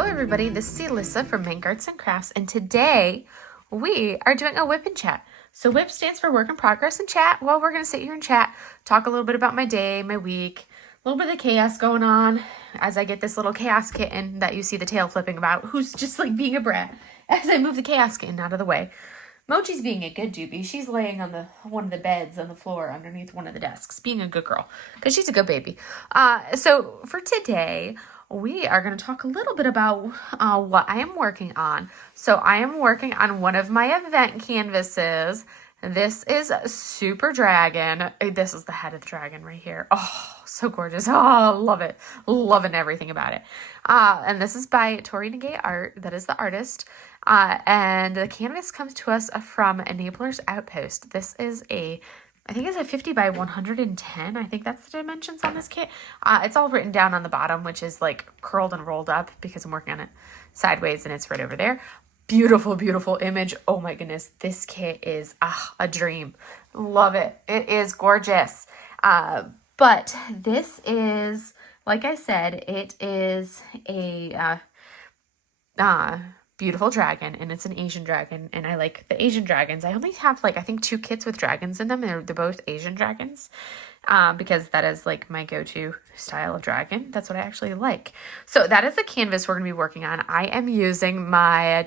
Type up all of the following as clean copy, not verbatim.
Hello everybody, this is Alyssa from Mank Arts and Crafts, and today we are doing a WIP and Chat. So WIP stands for Work in Progress and Chat. Well, we're going to sit here and chat, talk a little bit about my day, my week, a little bit of the chaos going on as I get this little chaos kitten that you see the tail flipping about, who's just like being a brat as I move the chaos kitten out of the way. Mochi's being a good doobie. She's laying on one of the beds on the floor underneath one of the desks, being a good girl, because she's a good baby. So for today, we are going to talk a little bit about what I am working on. So I am working on one of my event canvases. This is Super Dragon. This is the head of the dragon right here. Oh, so gorgeous. Oh, love it. Loving everything about it. And this is by Tori Nagay Art. That is the artist. And the canvas comes to us from Enabler's Outpost. This is I think it's a 50 by 110. I think that's the dimensions on this kit. It's all written down on the bottom, which is like curled and rolled up because I'm working on it sideways and it's right over there. Beautiful, beautiful image. Oh my goodness. This kit is a dream. Love it. It is gorgeous. But this is, like I said, it is a beautiful dragon, and it's an Asian dragon, and I like the Asian dragons. I only have I think 2 kits with dragons in them. They're both Asian dragons, because that is like my go-to style of dragon. That's what I actually like. So that is the canvas we're going to be working on. I am using my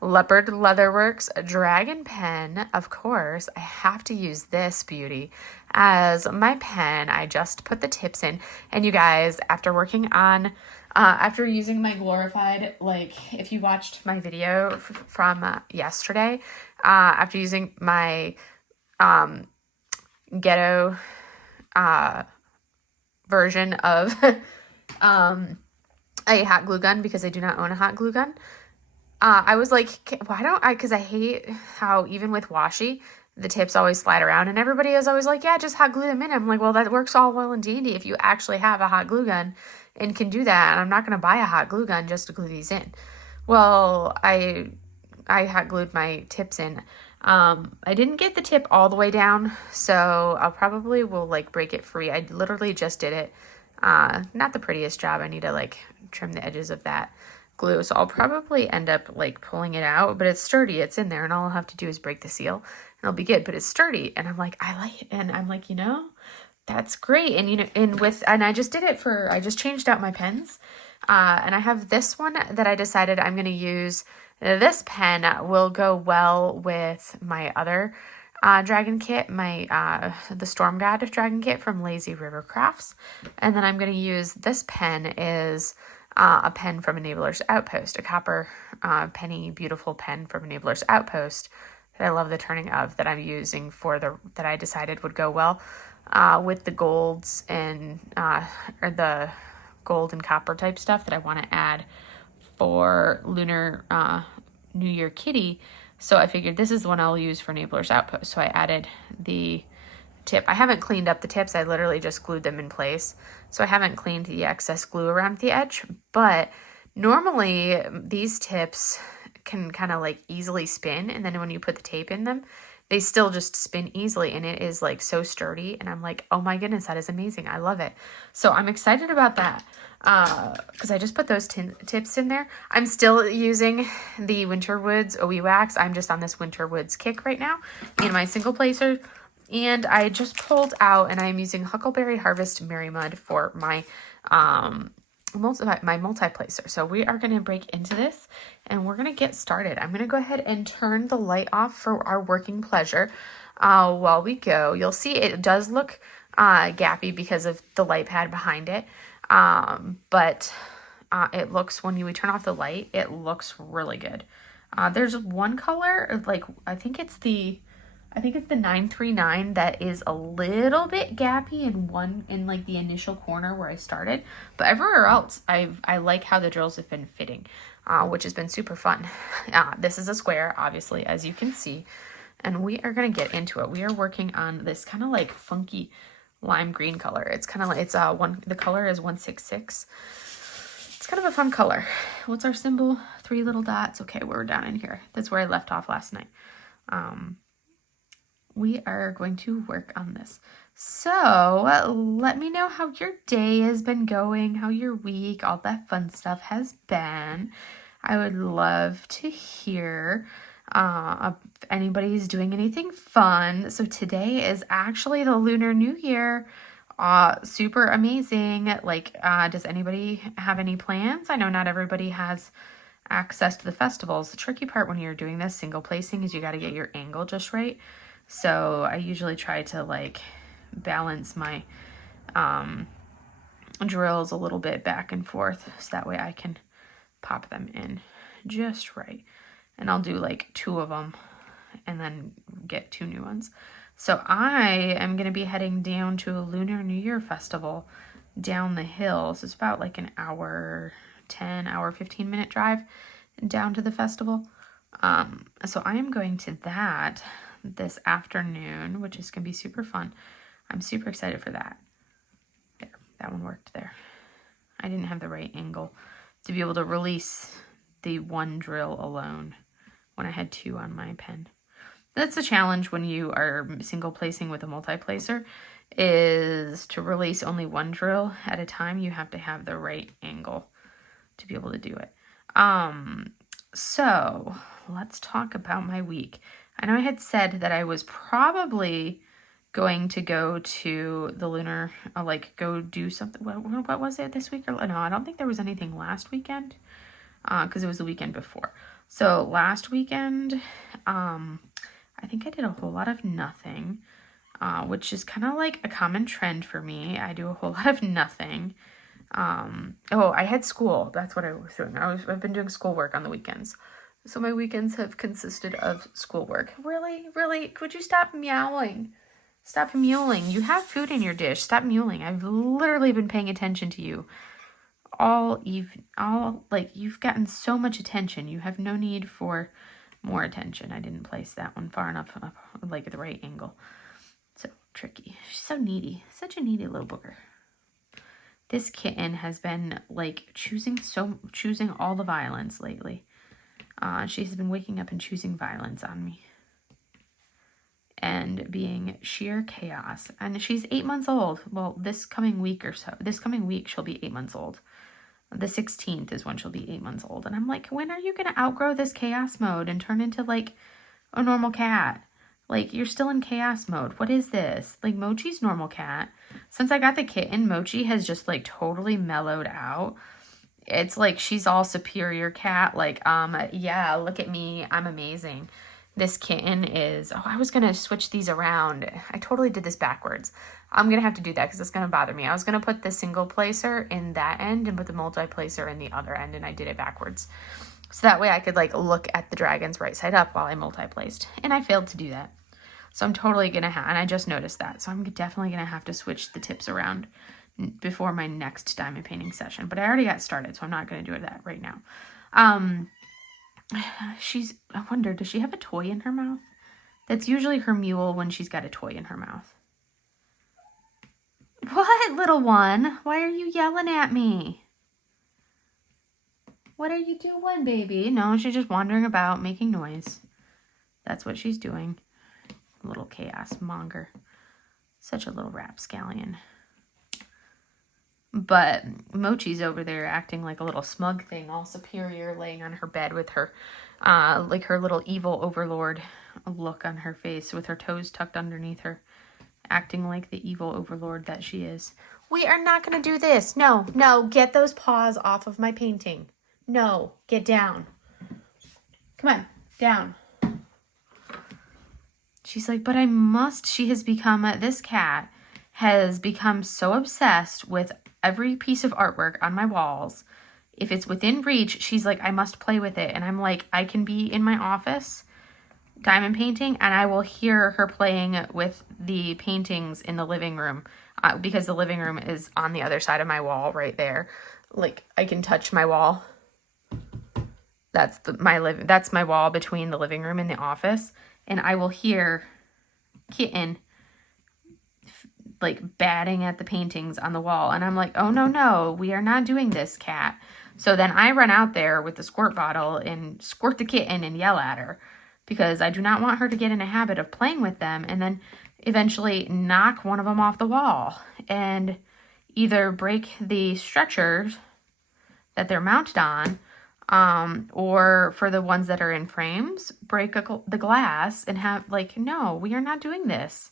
Leopard Leatherworks dragon pen. Of course, I have to use this beauty as my pen. I just put the tips in, and you guys, after working on after using my glorified, if you watched my video from yesterday, after using my ghetto version of a hot glue gun, because I do not own a hot glue gun, I was like, why don't I, because I hate how even with washi, the tips always slide around, and everybody is always like, yeah, just hot glue them in. I'm like, well, that works all well and dandy if you actually have a hot glue gun and can do that, and I'm not going to buy a hot glue gun just to glue these in. Well, I hot glued my tips in. I didn't get the tip all the way down, so I'll probably will break it free. I literally just did it. Not the prettiest job. I need to trim the edges of that glue, so I'll probably end up pulling it out, but it's sturdy. It's in there, and all I'll have to do is break the seal, and it'll be good. But it's sturdy, and I'm like, I like it, and I'm like, that's great. And and I just did it I just changed out my pens, and I have this one that I decided I'm going to use. This pen will go well with my other dragon kit, the Storm God dragon kit from Lazy River Crafts. And then I'm going to use this pen is a pen from Enabler's Outpost, a copper penny beautiful pen from Enabler's Outpost that I love the turning of, that I'm using that I decided would go well with the golds and or the gold and copper type stuff that I want to add for Lunar New Year Kitty. So I figured this is the one I'll use for Enabler's Outpost. So I added the tip. I haven't cleaned up the tips. I literally just glued them in place. So I haven't cleaned the excess glue around the edge. But normally these tips can kind of easily spin. And then when you put the tape in them, they still just spin easily, and it is so sturdy, and I'm like, oh my goodness, that is amazing. I love it. So I'm excited about that because I just put those tips in there. I'm still using the Winterwoods OE wax. I'm just on this Winterwoods kick right now in my single placer, and I just pulled out, and I'm using Huckleberry Harvest Merry Mud for my multi-placer. So we are going to break into this, and we're going to get started. I'm going to go ahead and turn the light off for our working pleasure while we go. You'll see it does look gappy because of the light pad behind it, but it looks, when we turn off the light, it looks really good. There's one color, I think it's the 939 that is a little bit gappy in the initial corner where I started, but everywhere else I like how the drills have been fitting, which has been super fun. This is a square, obviously, as you can see, and we are going to get into it. We are working on this kind of funky lime green color. It's kind of the color is 166. It's kind of a fun color. What's our symbol? 3 little dots. Okay, we're down in here. That's where I left off last night. We are going to work on this. So let me know how your day has been going, how your week, all that fun stuff has been. I would love to hear if anybody's doing anything fun. So today is actually the Lunar New Year. Super amazing. Like, does anybody have any plans? I know not everybody has access to the festivals. The tricky part when you're doing this single placing is you got to get your angle just right. So I usually try to like balance my drills a little bit back and forth so that way I can pop them in just right. And I'll do like 2 of them and then get 2 new ones. So I am going to be heading down to a Lunar New Year festival down the hill. So it's about like an hour, 15-minute drive down to the festival. So I am going to that this afternoon, which is going to be super fun. I'm super excited for that. There, that one worked there. I didn't have the right angle to be able to release the 1 drill alone when I had 2 on my pen. That's the challenge when you are single placing with a multi-placer, is to release only 1 drill at a time. You have to have the right angle to be able to do it. So let's talk about my week. I know I had said that I was probably going to go to the Lunar, like go do something. What was it this week? Or no, I don't think there was anything last weekend, because it was the weekend before. So last weekend, I think I did a whole lot of nothing, which is kind of like a common trend for me. I do a whole lot of nothing. Oh, I had school. That's what I was doing. I've been doing schoolwork on the weekends. So my weekends have consisted of schoolwork. Really? Could you stop meowing? Stop mewling. You have food in your dish. Stop mewling. I've literally been paying attention to you like you've gotten so much attention. You have no need for more attention. I didn't place that one far enough up, like at the right angle. So tricky. She's so needy. Such a needy little booger. This kitten has been like choosing all the violence lately. She's been waking up and choosing violence on me and being sheer chaos. And she's 8 months old. Well, this coming week she'll be 8 months old. The 16th is when she'll be 8 months old. And I'm like, when are you going to outgrow this chaos mode and turn into like a normal cat? Like, you're still in chaos mode. What is this? Like, Mochi's normal cat. Since I got the kitten, Mochi has just like totally mellowed out. It's like she's all superior cat. Like, yeah, look at me. I'm amazing. This kitten is, I was going to switch these around. I totally did this backwards. I'm going to have to do that because it's going to bother me. I was going to put the single placer in that end and put the multi-placer in the other end, and I did it backwards. So that way I could like look at the dragons right side up while I multi-placed. And I failed to do that. So I'm totally going to have, and I just noticed that. So I'm definitely going to have to switch the tips around before my next diamond painting session. But I already got started, so I'm not going to do that right now. I wonder, does she have a toy in her mouth? That's usually her mule when she's got a toy in her mouth. What, little one? Why are you yelling at me? What are you doing, baby? No, she's just wandering about, making noise. That's what she's doing. Little chaos monger. Such a little rapscallion. But Mochi's over there acting like a little smug thing, all superior, laying on her bed with her, like her little evil overlord look on her face with her toes tucked underneath her, acting like the evil overlord that she is. We are not going to do this. No, get those paws off of my painting. No, get down. Come on, down. She's like, but I must. This cat has become so obsessed with every piece of artwork on my walls. If it's within reach, she's like, I must play with it. And I'm like, I can be in my office diamond painting and I will hear her playing with the paintings in the living room, because the living room is on the other side of my wall right there. Like, I can touch my wall. That's my wall between the living room and the office. And I will hear kitten like batting at the paintings on the wall. And I'm like, oh, no, we are not doing this, cat. So then I run out there with the squirt bottle and squirt the kitten and yell at her because I do not want her to get in a habit of playing with them and then eventually knock one of them off the wall and either break the stretchers that they're mounted on, or for the ones that are in frames, break the glass and have, like, no, we are not doing this.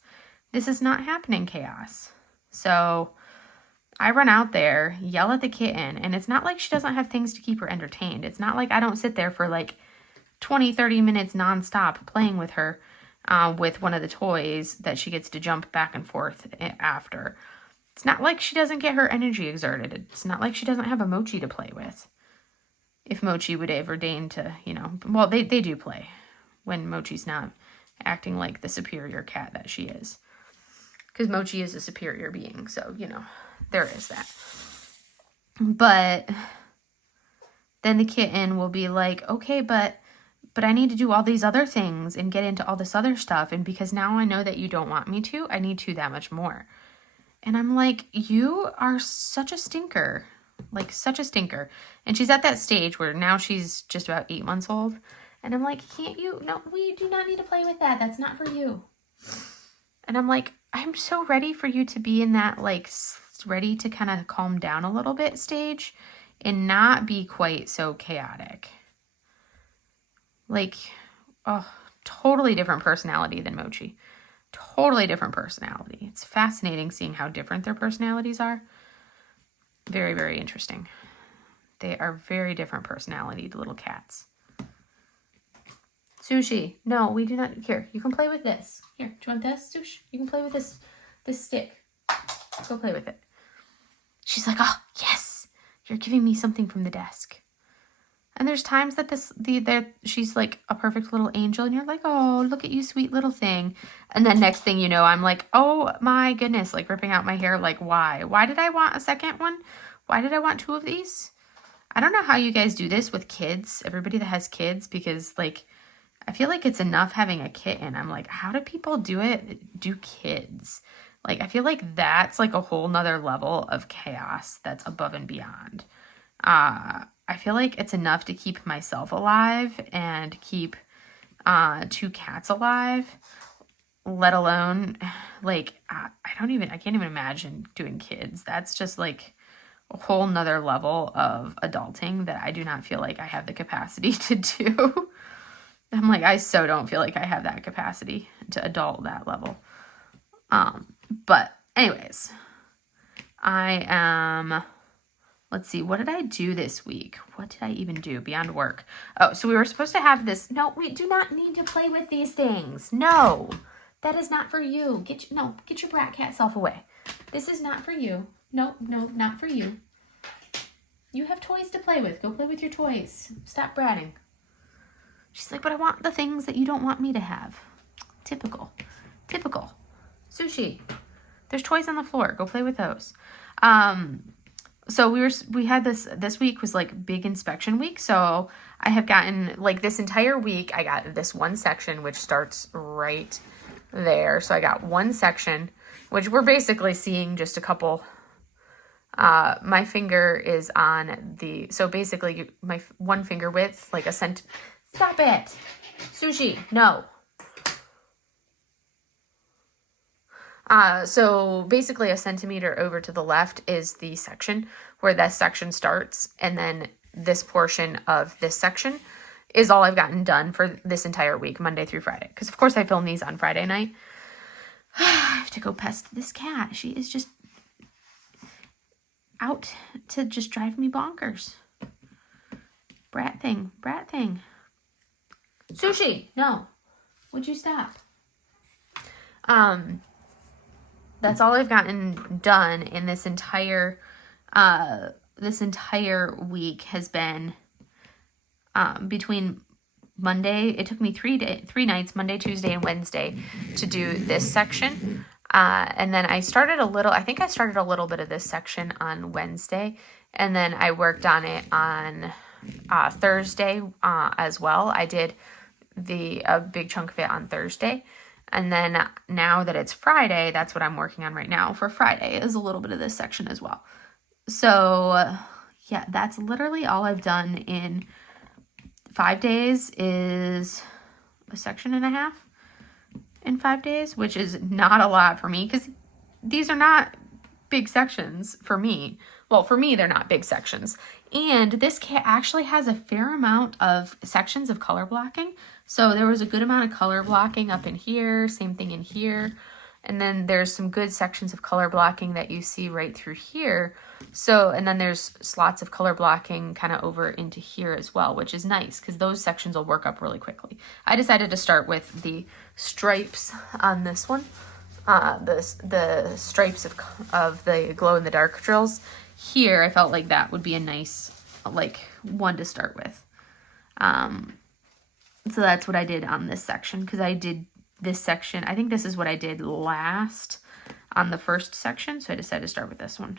This is not happening, Chaos. So I run out there, yell at the kitten, and it's not like she doesn't have things to keep her entertained. It's not like I don't sit there for like 20, 30 minutes nonstop playing with her with one of the toys that she gets to jump back and forth after. It's not like she doesn't get her energy exerted. It's not like she doesn't have a Mochi to play with. If Mochi would ever deign to, well, they do play when Mochi's not acting like the superior cat that she is. Because Mochi is a superior being, so, there is that. But then the kitten will be like, okay, but I need to do all these other things and get into all this other stuff. And because now I know that you don't want me to, I need to that much more. And I'm like, you are such a stinker. Like, such a stinker. And she's at that stage where now she's just about 8 months old. And I'm like, can't you? No, we do not need to play with that. That's not for you. And I'm like, I'm so ready for you to be in that, like, ready to kind of calm down a little bit stage and not be quite so chaotic. Like, oh, totally different personality than Mochi. Totally different personality. It's fascinating seeing how different their personalities are. Very, very interesting. They are very different personality little cats. Sushi. No, we do not. Here, you can play with this. Here, do you want this, Sushi? You can play with this stick. Go play with it. She's like, oh, yes. You're giving me something from the desk. And there's times that she's like a perfect little angel, and you're like, oh, look at you, sweet little thing. And then next thing you know, I'm like, oh my goodness, like ripping out my hair. Like, why? Why did I want a second one? Why did I want 2 of these? I don't know how you guys do this with kids, everybody that has kids, because like, I feel like it's enough having a kitten. I'm like, how do people do kids? Like, I feel like that's like a whole nother level of chaos that's above and beyond. I feel like it's enough to keep myself alive and keep 2 cats alive, let alone like, I can't even imagine doing kids. That's just like a whole nother level of adulting that I do not feel like I have the capacity to do. I'm like, I so don't feel like I have that capacity to adult that level. But anyways, let's see, what did I do this week? What did I even do beyond work? Oh, so we were supposed to have this. No, we do not need to play with these things. No, that is not for you. Get your brat cat self away. This is not for you. No, not for you. You have toys to play with. Go play with your toys. Stop bratting. She's like, but I want the things that you don't want me to have. Typical. Sushi. There's toys on the floor. Go play with those. So we had this week was like big inspection week. So I have gotten like this entire week, I got this one section, which starts right there. So I got one section, which we're basically seeing just a couple. My finger is on so basically my one finger width, like a Stop it. Sushi, no. So basically a centimeter over to the left is the section where this section starts. And then this portion of this section is all I've gotten done for this entire week, Monday through Friday. Because of course I film these on Friday night. I have to go pest this cat. She is just out to just drive me bonkers. Brat thing. Sushi, no. Would you stop? That's all I've gotten done in this entire week has been between Monday. It took me 3 nights, Monday, Tuesday, and Wednesday, to do this section. And then I started a little bit of this section on Wednesday, and then I worked on it on Thursday as well. I did a big chunk of it on Thursday. And then now that it's Friday, that's what I'm working on right now for Friday, is a little bit of this section as well. So yeah, that's literally all I've done in 5 days is a section and a half in 5 days, which is not a lot for me because these are not big sections for me. Well, for me, they're not big sections. And this kit actually has a fair amount of sections of color blocking. So there was a good amount of color blocking up in here, same thing in here. And then there's some good sections of color blocking that you see right through here. So, and then there's slots of color blocking kind of over into here as well, which is nice because those sections will work up really quickly. I decided to start with the stripes on this one. The stripes of the glow in the dark drills here. I felt like that would be a nice like one to start with. So that's what I did on this section because I did this section. I think this is what I did last on the first section. So I decided to start with this one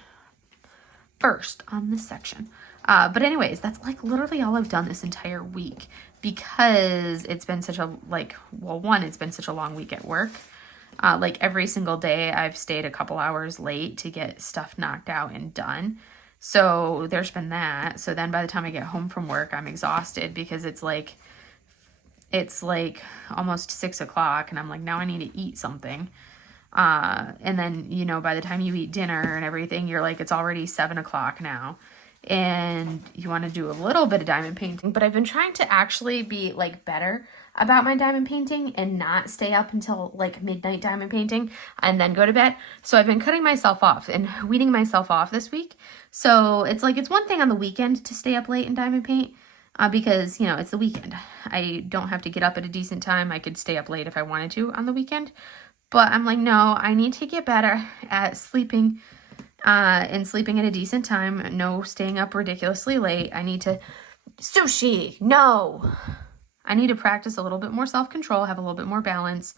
first on this section. But anyways, that's like literally all I've done this entire week because it's been such a it's been such a long week at work. Like every single day I've stayed a couple hours late to get stuff knocked out and done. So there's been that. So then by the time I get home from work, I'm exhausted because it's like almost 6 o'clock and I'm like, now I need to eat something. And then, you know, by the time you eat dinner and everything, you're like, it's already 7 o'clock now. And you want to do a little bit of diamond painting, but I've been trying to actually be like better about my diamond painting and not stay up until like midnight diamond painting and then go to bed. So I've been cutting myself off and weaning myself off this week. So it's like, it's one thing on the weekend to stay up late and diamond paint because, you know, it's the weekend. I don't have to get up at a decent time. I could stay up late if I wanted to on the weekend. But I'm like, no, I need to get better at sleeping and sleeping at a decent time. No staying up ridiculously late. I need to... Sushi! No! I need to practice a little bit more self-control, have a little bit more balance.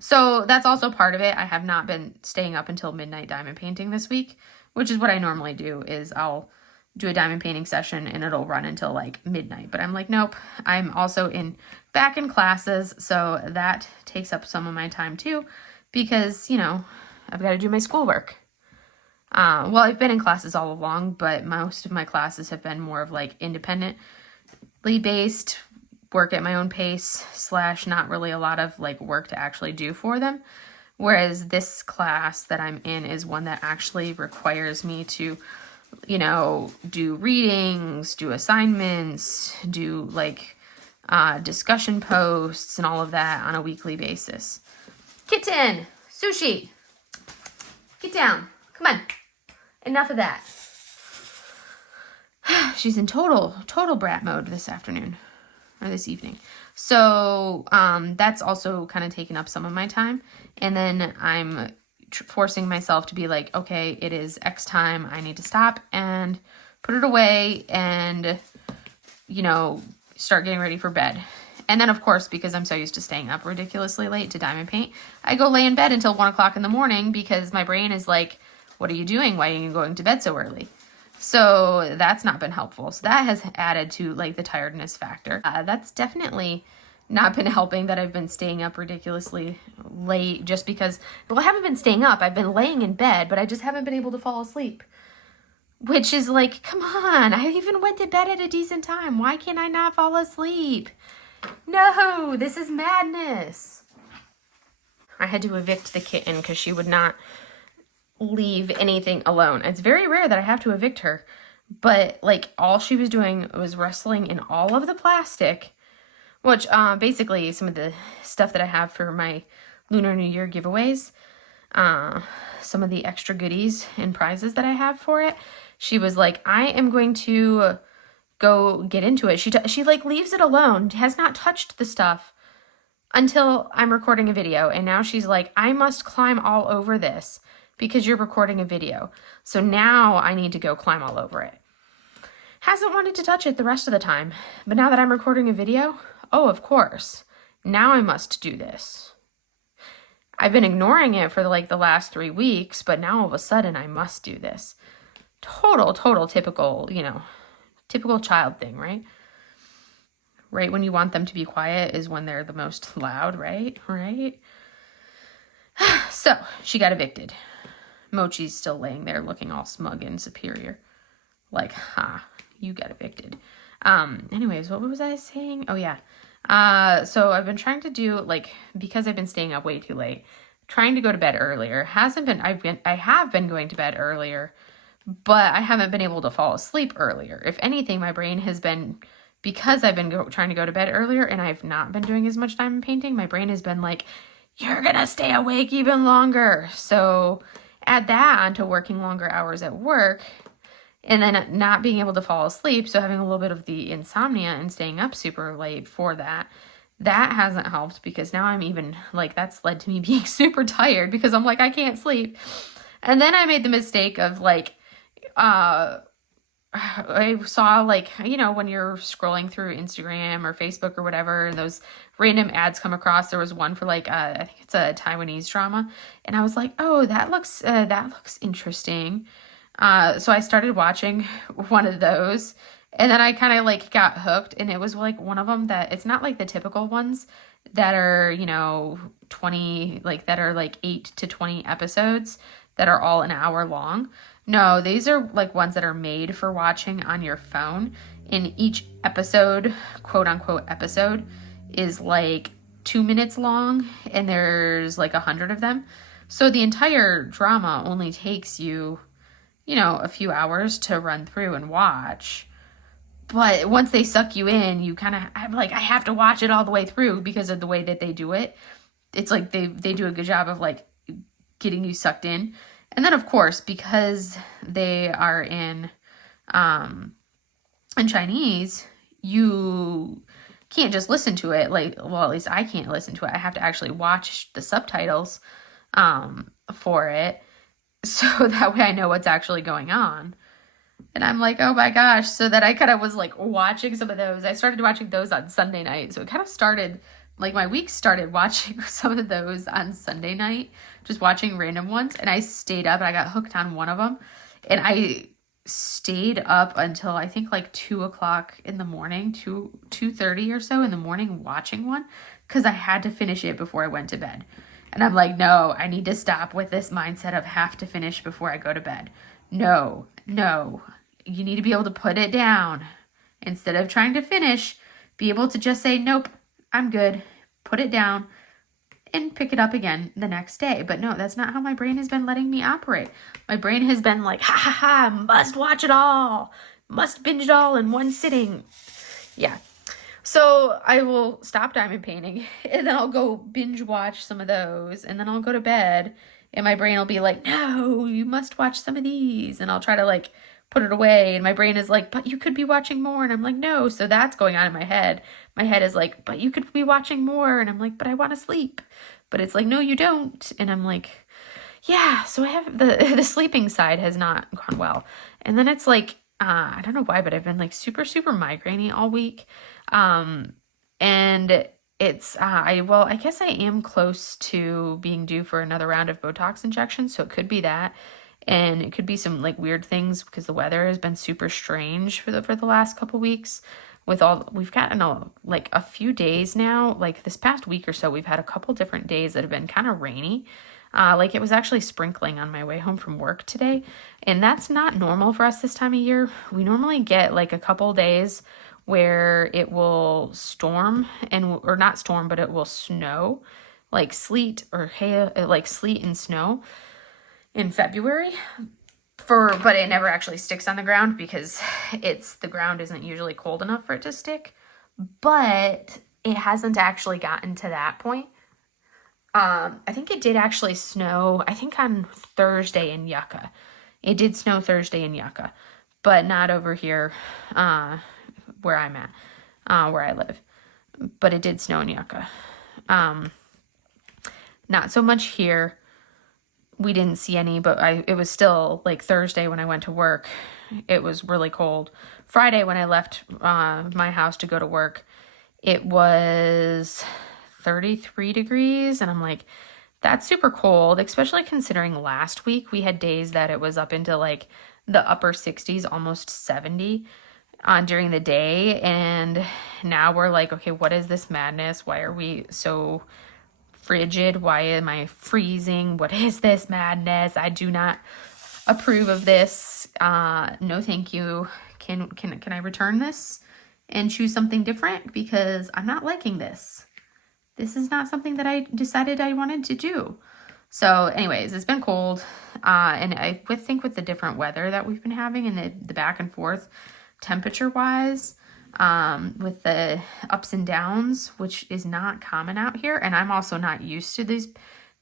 So that's also part of it. I have not been staying up until midnight diamond painting this week, which is what I normally do, is I'll do a diamond painting session and it'll run until like midnight. But I'm like, nope. I'm also back in classes, so that takes up some of my time too, because, you know, I've got to do my schoolwork. Well, I've been in classes all along, but most of my classes have been more of like independently based, work at my own pace / not really a lot of like work to actually do for them. Whereas this class that I'm in is one that actually requires me to, you know, do readings, do assignments, do like discussion posts and all of that on a weekly basis. Kitten, Sushi, get down. Come on. Enough of that. She's in total brat mode this afternoon or this evening. So that's also kind of taken up some of my time. And then I'm forcing myself to be like, okay, it is X time. I need to stop and put it away and, you know, start getting ready for bed. And then, of course, because I'm so used to staying up ridiculously late to diamond paint, I go lay in bed until 1 o'clock in the morning because my brain is like, what are you doing? Why are you going to bed so early? So that's not been helpful. So that has added to like the tiredness factor. That's definitely not been helping that I've been staying up ridiculously late just because, well, I haven't been staying up. I've been laying in bed, but I just haven't been able to fall asleep. Which is like, come on, I even went to bed at a decent time. Why can't I not fall asleep? No, this is madness. I had to evict the kitten because she would not leave anything alone. It's very rare that I have to evict her, but like all she was doing was wrestling in all of the plastic, which basically some of the stuff that I have for my Lunar New Year giveaways, some of the extra goodies and prizes that I have for it. She was like, I am going to go get into it. She like leaves it alone, has not touched the stuff until I'm recording a video. And now she's like, I must climb all over this because you're recording a video. So now I need to go climb all over it. Hasn't wanted to touch it the rest of the time. But now that I'm recording a video, oh, of course, now I must do this. I've been ignoring it for like the last 3 weeks, but now all of a sudden I must do this. Total typical, you know, typical child thing, right? Right when you want them to be quiet is when they're the most loud, right? Right? So she got evicted. Mochi's still laying there looking all smug and superior. Like, ha, you got evicted. Anyways, what was I saying? Oh, yeah. So I've been trying to do, like, because I've been staying up way too late, trying to go to bed earlier. I have been going to bed earlier, but I haven't been able to fall asleep earlier. If anything, my brain has been, because I've been trying to go to bed earlier and I've not been doing as much time in painting, my brain has been like, you're gonna stay awake even longer. So add that onto working longer hours at work and then not being able to fall asleep. So having a little bit of the insomnia and staying up super late for that. That hasn't helped because now I'm even like, that's led to me being super tired because I'm like, I can't sleep. And then I made the mistake of like, I saw, like, you know, when you're scrolling through Instagram or Facebook or whatever, and those random ads come across. There was one for like, I think it's a Taiwanese drama, and I was like, oh, that looks interesting. So I started watching one of those, and then I kind of like got hooked, and it was like one of them that it's not like the typical ones that are, you know, 20, like that are like 8 to 20 episodes that are all an hour long. No, these are like ones that are made for watching on your phone. And each episode, quote unquote episode, is like 2 minutes long, and there's like 100 of them. So the entire drama only takes you, you know, a few hours to run through and watch. But once they suck you in, you kind of, I'm like, I have to watch it all the way through because of the way that they do it. It's like they do a good job of like getting you sucked in. And then, of course, because they are in Chinese, you can't just listen to it. Like, well, at least I can't listen to it. I have to actually watch the subtitles for it, so that way I know what's actually going on. And I'm like, oh my gosh. So that I kind of was like watching some of those. I started watching those on Sunday night. So it kind of started, like my week started watching some of those on Sunday night, just watching random ones. And I stayed up and I got hooked on one of them. And I stayed up until I think like 2 o'clock in the morning, 2:30 or so in the morning watching one, because I had to finish it before I went to bed. And I'm like, no, I need to stop with this mindset of have to finish before I go to bed. No, you need to be able to put it down. Instead of trying to finish, be able to just say, nope, I'm good, put it down, and pick it up again the next day. But no, that's not how my brain has been letting me operate. My brain has been like, ha ha ha, must watch it all, must binge it all in one sitting. Yeah. So I will stop diamond painting, and then I'll go binge watch some of those, and then I'll go to bed, and my brain will be like, no, you must watch some of these. And I'll try to like put it away. And my brain is like, but you could be watching more. And I'm like, no. So that's going on in my head. My head is like, but you could be watching more. And I'm like, but I want to sleep. But it's like, no, you don't. And I'm like, yeah. So I have the sleeping side has not gone well. And then it's like, I don't know why, but I've been like super migraine-y all week. And it's, I guess I am close to being due for another round of Botox injections, so it could be that. And it could be some like weird things because the weather has been super strange for the last couple weeks. We've gotten a few days now, like this past week or so, we've had a couple different days that have been kind of rainy. Like it was actually sprinkling on my way home from work today. And that's not normal for us this time of year. We normally get like a couple days where it will storm or not storm, but it will snow, like sleet or hail, like sleet and snow in February. But it never actually sticks on the ground because the ground isn't usually cold enough for it to stick. But it hasn't actually gotten to that point. I think it did actually snow, I think on Thursday in Yucca. It did snow Thursday in Yucca, but not over here, where I'm at, where I live. But it did snow in Yucca. Not so much here. We didn't see any, but it was still like Thursday when I went to work. It was really cold. Friday when I left my house to go to work, it was 33 degrees. And I'm like, that's super cold, especially considering last week we had days that it was up into like the upper 60s, almost 70 during the day. And now we're like, okay, what is this madness? Why are we so frigid? Why am I freezing? What is this madness? I do not approve of this. No, thank you. Can I return this? and choose something different because I'm not liking this. This is not something that I decided I wanted to do. So anyways, it's been cold. And I would think with the different weather that we've been having and the back and forth temperature wise, with the ups and downs, which is not common out here. And I'm also not used to these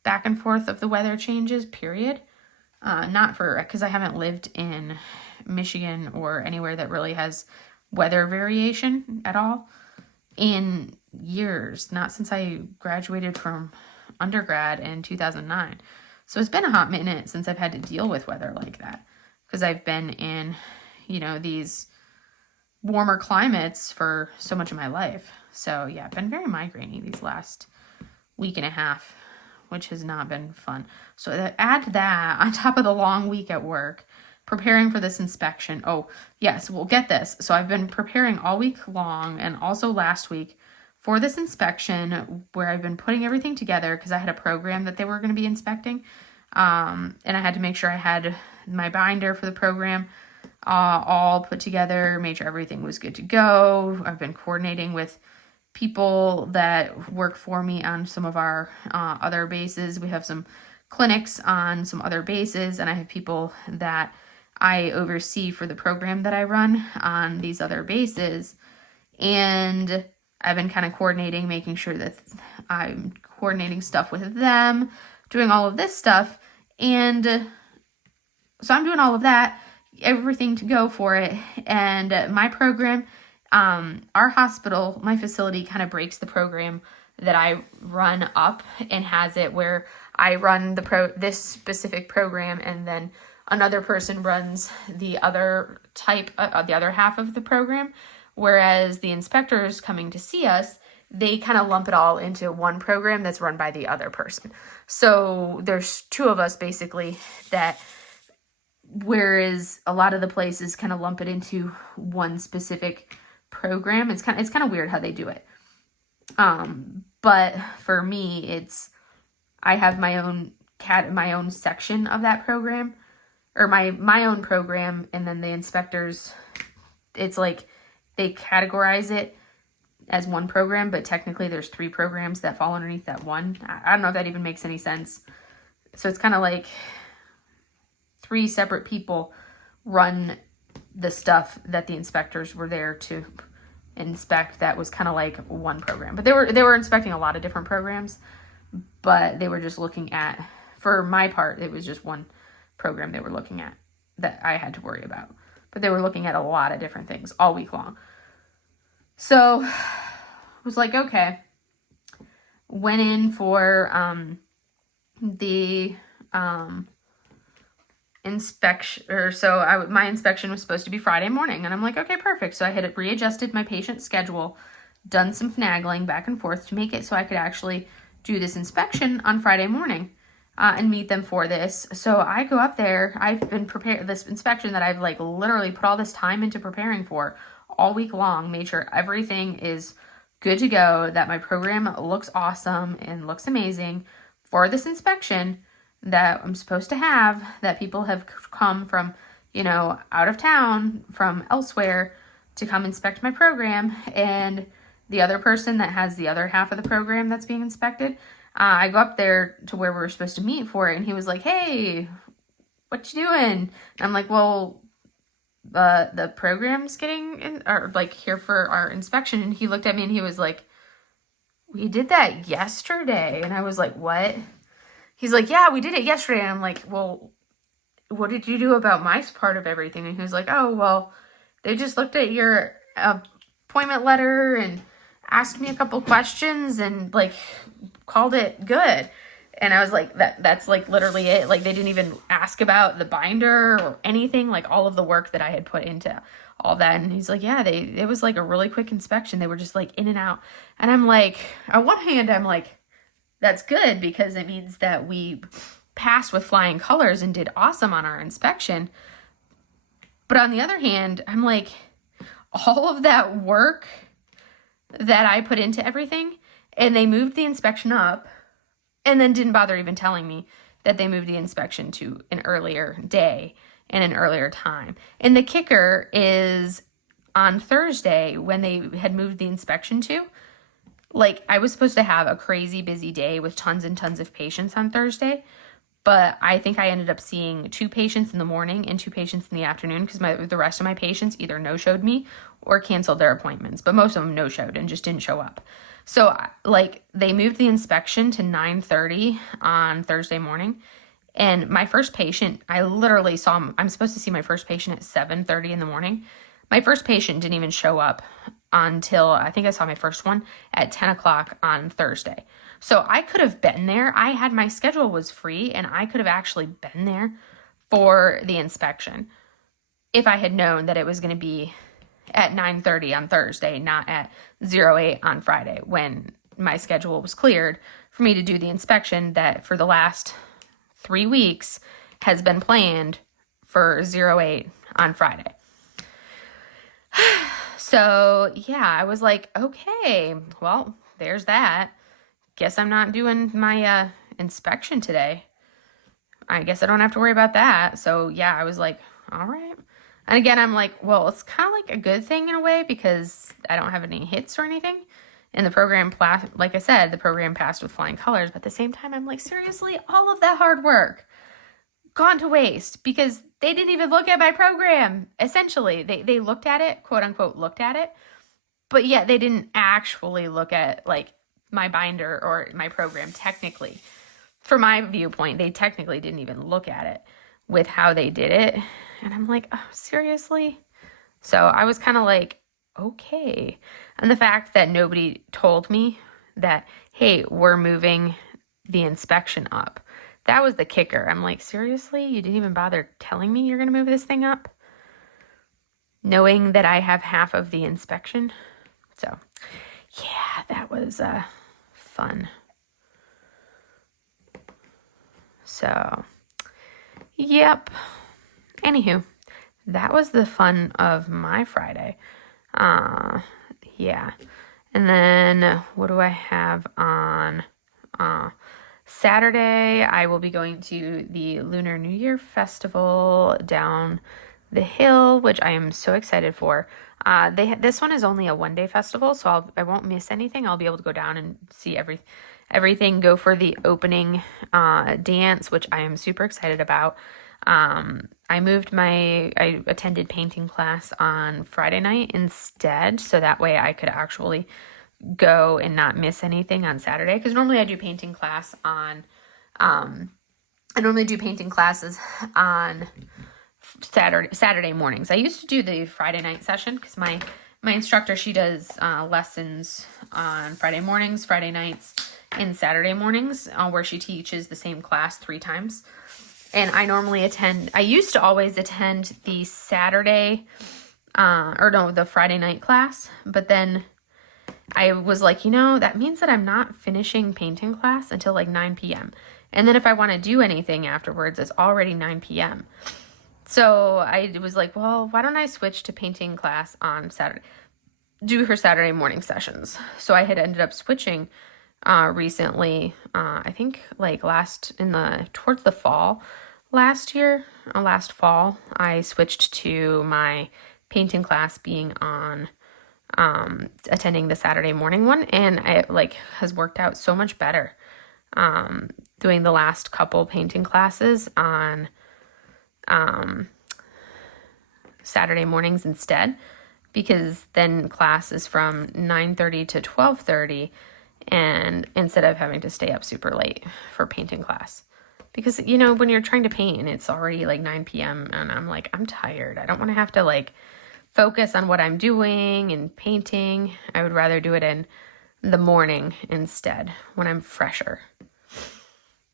back and forth of the weather changes, period. Because I haven't lived in Michigan or anywhere that really has weather variation at all in years, not since I graduated from undergrad in 2009. So it's been a hot minute since I've had to deal with weather like that, because I've been in, these warmer climates for so much of my life. So yeah, I've been very migrainey these last week and a half, which has not been fun. So add that on top of the long week at work, preparing for this inspection. Oh, yes, we'll get this. So I've been preparing all week long and also last week for this inspection, where I've been putting everything together because I had a program that they were going to be inspecting. And I had to make sure I had my binder for the program all put together, made sure everything was good to go. I've been coordinating with people that work for me on some of our other bases. We have some clinics on some other bases, and I have people that I oversee for the program that I run on these other bases. And I've been kind of coordinating, making sure that I'm coordinating stuff with them, doing all of this stuff. And so I'm doing all of that, everything to go for it. And my program, our hospital, my facility kind of breaks the program that I run up and has it where I run this specific program, and then another person runs the other type, the other half of the program. Whereas the inspectors coming to see us, they kind of lump it all into one program that's run by the other person. So there's two of us basically that, whereas a lot of the places kind of lump it into one specific program. It's kind of weird how they do it. But for me, I have my own section of that program, or my own program, and then the inspectors, it's like they categorize it as one program, but technically there's 3 programs that fall underneath that one. I don't know if that even makes any sense. So it's kind of like 3 separate people run the stuff that the inspectors were there to inspect. That was kind of like one program, but they were inspecting a lot of different programs, but they were just looking at, for my part, it was just one program they were looking at that I had to worry about, but they were looking at a lot of different things all week long. So I was like, okay, went in for the inspection, my inspection was supposed to be Friday morning, and I'm like, okay, perfect. So I had readjusted my patient schedule, done some finagling back and forth to make it so I could actually do this inspection on Friday morning and meet them for this. So I go up there. I've been prepared this inspection that I've like literally put all this time into preparing for all week long, made sure everything is good to go, that my program looks awesome and looks amazing for this inspection that I'm supposed to have, that people have come from, out of town from elsewhere to come inspect my program. And the other person that has the other half of the program that's being inspected, I go up there to where we were supposed to meet for it, and he was like, hey, what you doing? And I'm like, well, the program's getting in, or like here for our inspection. And he looked at me and he was like, we did that yesterday. And I was like, what? He's like, yeah, we did it yesterday. And I'm like, well, what did you do about my part of everything? And he was like, oh, well, they just looked at your appointment letter and asked me a couple questions and like called it good. And I was like, that's like literally it. Like they didn't even ask about the binder or anything, like all of the work that I had put into all that. And he's like, yeah, it was like a really quick inspection. They were just like in and out. And I'm like, on one hand, I'm like, that's good because it means that we passed with flying colors and did awesome on our inspection. But on the other hand, I'm like, all of that work that I put into everything, and they moved the inspection up and then didn't bother even telling me that they moved the inspection to an earlier day and an earlier time. And the kicker is on Thursday, when they had moved the inspection to, like, I was supposed to have a crazy busy day with tons and tons of patients on Thursday, but I think I ended up seeing 2 patients in the morning and 2 patients in the afternoon because the rest of my patients either no-showed me or canceled their appointments, but most of them no-showed and just didn't show up. So, like, they moved the inspection to 9:30 on Thursday morning, and my first patient, I literally saw, I'm supposed to see my first patient at 7:30 in the morning. My first patient didn't even show up until, I think I saw my first one at 10 o'clock on Thursday. So I could have been there. My schedule was free, and I could have actually been there for the inspection if I had known that it was going to be at 9:30 on Thursday, not at 08 on Friday, when my schedule was cleared for me to do the inspection that for the last 3 weeks has been planned for 08 on Friday. So yeah, I was like, okay, well, there's that. Guess I'm not doing my inspection today. I guess I don't have to worry about that. So yeah, I was like, all right. And again, I'm like, well, it's kind of like a good thing in a way because I don't have any hits or anything. And the program, like I said, the program passed with flying colors. But at the same time, I'm like, seriously, all of that hard work gone to waste because they didn't even look at my program. Essentially, they looked at it, quote unquote, looked at it. But yet they didn't actually look at like my binder or my program technically. From my viewpoint, they technically didn't even look at it with how they did it. And I'm like, oh, seriously? So I was kind of like, okay. And the fact that nobody told me that, hey, we're moving the inspection up. That was the kicker. I'm like, seriously? You didn't even bother telling me you're going to move this thing up? Knowing that I have half of the inspection? So, yeah, that was fun. So, yep. Anywho, that was the fun of my Friday. Yeah. And then what do I have on Saturday? I will be going to the Lunar New Year Festival down the hill, which I am so excited for. This one is only a 1-day festival, so I won't miss anything. I'll be able to go down and see everything, go for the opening dance, which I am super excited about. I attended painting class on Friday night instead, so that way I could actually go and not miss anything on Saturday, because normally I do painting class on, I normally do painting classes on Saturday mornings. I used to do the Friday night session because my instructor, she does lessons on Friday mornings, Friday nights, and Saturday mornings, where she teaches the same class 3 times. And I used to always attend the the Friday night class, but then I was like, that means that I'm not finishing painting class until like 9 p.m. And then if I want to do anything afterwards, it's already 9 p.m. So I was like, well, why don't I switch to painting class on Saturday, do her Saturday morning sessions. So I had ended up switching recently, I think like towards the fall last fall, I switched to my painting class being on attending the Saturday morning one, and it has worked out so much better doing the last couple painting classes on Saturday mornings instead, because then class is from 9:30 to 12:30, and instead of having to stay up super late for painting class. Because, when you're trying to paint and it's already like 9 p.m. and I'm like, I'm tired. I don't want to have to focus on what I'm doing and painting. I would rather do it in the morning instead when I'm fresher.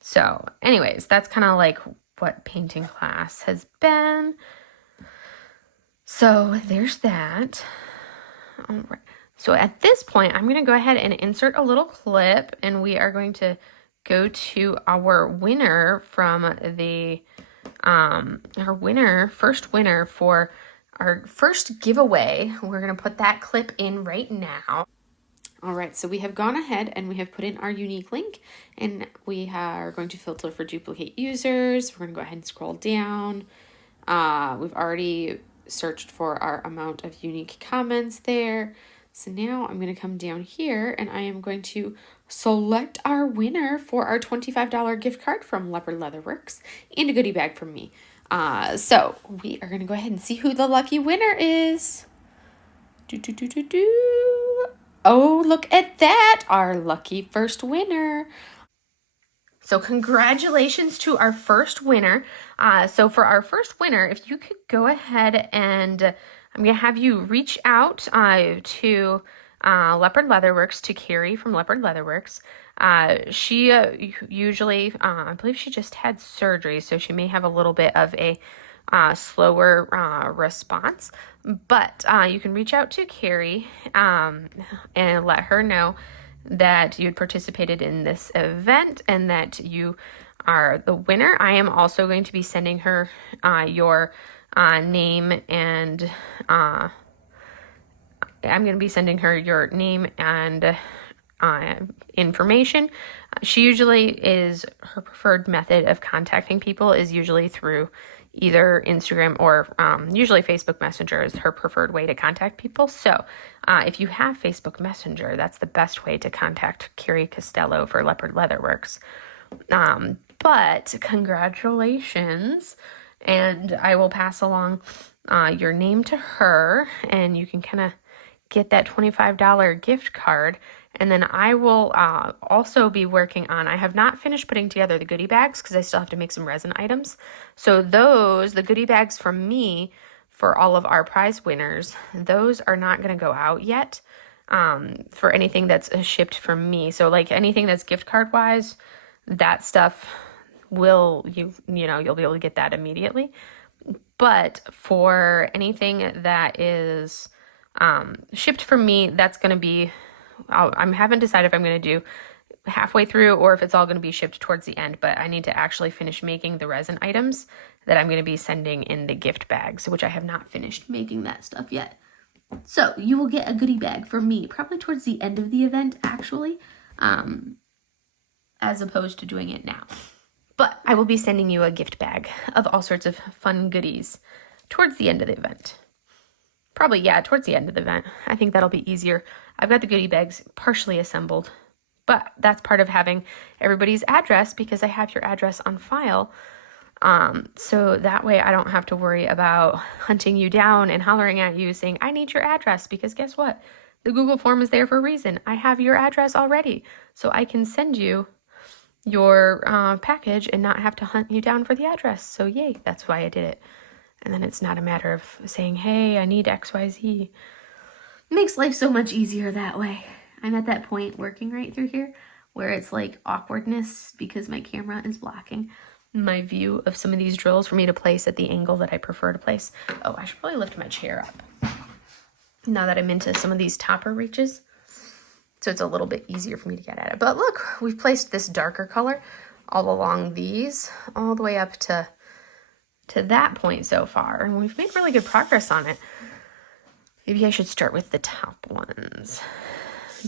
So anyways, that's kind of what painting class has been. So there's that. All right. So at this point, I'm going to go ahead and insert a little clip, and we are going to go to our winner from first winner for our first giveaway. We're going to put that clip in right now. All right, so we have gone ahead and we have put in our unique link, and we are going to filter for duplicate users. We're going to go ahead and scroll down. We've already searched for our amount of unique comments there. So now I'm going to come down here and I am going to select our winner for our $25 gift card from Leopard Leatherworks and a goodie bag from me. So we are going to go ahead and see who the lucky winner is. Oh, look at that, our lucky first winner. So congratulations to our first winner. So for our first winner, if you could go ahead and I'm going to have you reach out to Leopard Leatherworks, to Carrie from Leopard Leatherworks. She usually, I believe she just had surgery, so she may have a little bit of a slower response. But you can reach out to Carrie and let her know that you had participated in this event and that you are the winner. I am also going to be sending her your name and I'm going to be sending her your name and information. She usually is, her preferred method of contacting people is usually through either Instagram or usually Facebook Messenger is her preferred way to contact people. So if you have Facebook Messenger, that's the best way to contact Carrie Costello for Leopard Leatherworks. But congratulations, and I will pass along your name to her, and you can kind of get that $25 gift card. And then I will also be working on, I have not finished putting together the goodie bags because I still have to make some resin items. So the goodie bags from me for all of our prize winners, those are not going to go out yet for anything that's shipped from me. So like anything that's gift card wise, that stuff you'll be able to get that immediately. But for anything that is shipped from me, that's going to be, I haven't decided if I'm going to do halfway through or if it's all going to be shipped towards the end, but I need to actually finish making the resin items that I'm going to be sending in the gift bags, which I have not finished making that stuff yet. So you will get a goodie bag from me probably towards the end of the event, actually, as opposed to doing it now. But I will be sending you a gift bag of all sorts of fun goodies towards the end of the event. Probably, yeah, towards the end of the event. I think that'll be easier. I've got the goodie bags partially assembled, but that's part of having everybody's address because I have your address on file. So that way I don't have to worry about hunting you down and hollering at you saying, I need your address, because guess what? The Google form is there for a reason. I have your address already, so I can send you your package and not have to hunt you down for the address. So yay, that's why I did it. And then it's not a matter of saying, hey, I need XYZ. It makes life so much easier that way. I'm at that point working right through here where it's like awkwardness because my camera is blocking my view of some of these drills for me to place at the angle that I prefer to place. Oh, I should probably lift my chair up now that I'm into some of these topper reaches. So it's a little bit easier for me to get at it. But look, we've placed this darker color all along these, all the way up to that point so far. And we've made really good progress on it. Maybe I should start with the top ones.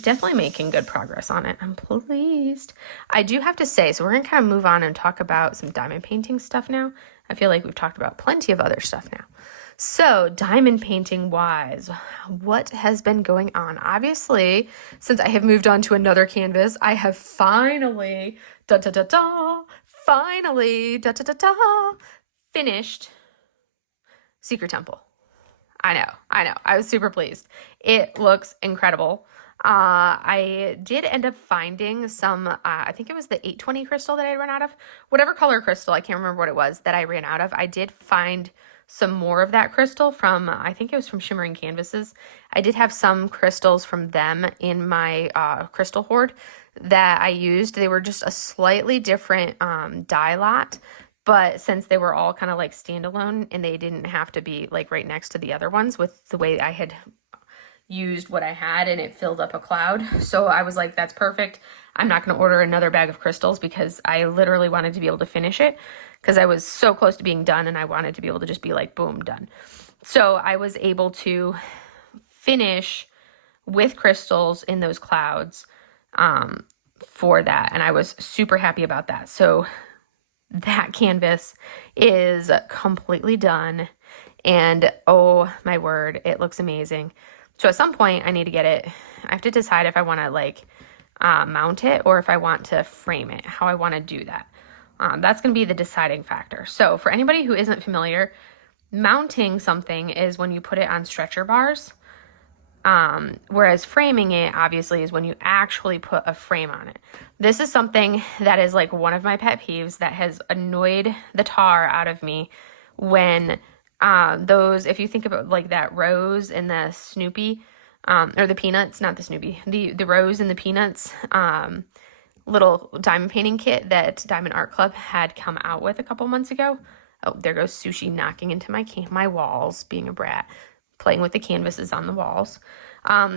Definitely making good progress on it. I'm pleased. I do have to say, so we're going to kind of move on and talk about some diamond painting stuff now. I feel like we've talked about plenty of other stuff now. So diamond painting wise, what has been going on? Obviously, since I have moved on to another canvas, I have finally, finished Secret Temple. I know. I was super pleased. It looks incredible. I did end up finding some, I think it was the 820 crystal that I ran out of. Whatever color crystal, I can't remember what it was that I ran out of. I did find some more of that crystal from, I think it was from Shimmering Canvases. I did have some crystals from them in my crystal hoard that I used. They were just a slightly different dye lot. But since they were all kind of like standalone and they didn't have to be like right next to the other ones with the way I had used what I had and it filled up a cloud. So I was like, that's perfect. I'm not going to order another bag of crystals because I literally wanted to be able to finish it because I was so close to being done and I wanted to be able to just be like, boom, done. So I was able to finish with crystals in those clouds for that. And I was super happy about that. So that canvas is completely done. And oh my word, it looks amazing. So at some point I need to get it. I have to decide if I want to like mount it or if I want to frame it, how I want to do that. That's going to be the deciding factor. So for anybody who isn't familiar, mounting something is when you put it on stretcher bars. Whereas framing it obviously is when you actually put a frame on it. This is something that is like one of my pet peeves that has annoyed the tar out of me when if you think about like that rose and the Snoopy, or the Peanuts, not the Snoopy, the rose and the Peanuts, little diamond painting kit that Diamond Art Club had come out with a couple months ago. Oh, there goes Sushi knocking into my walls, being a brat, playing with the canvases on the walls.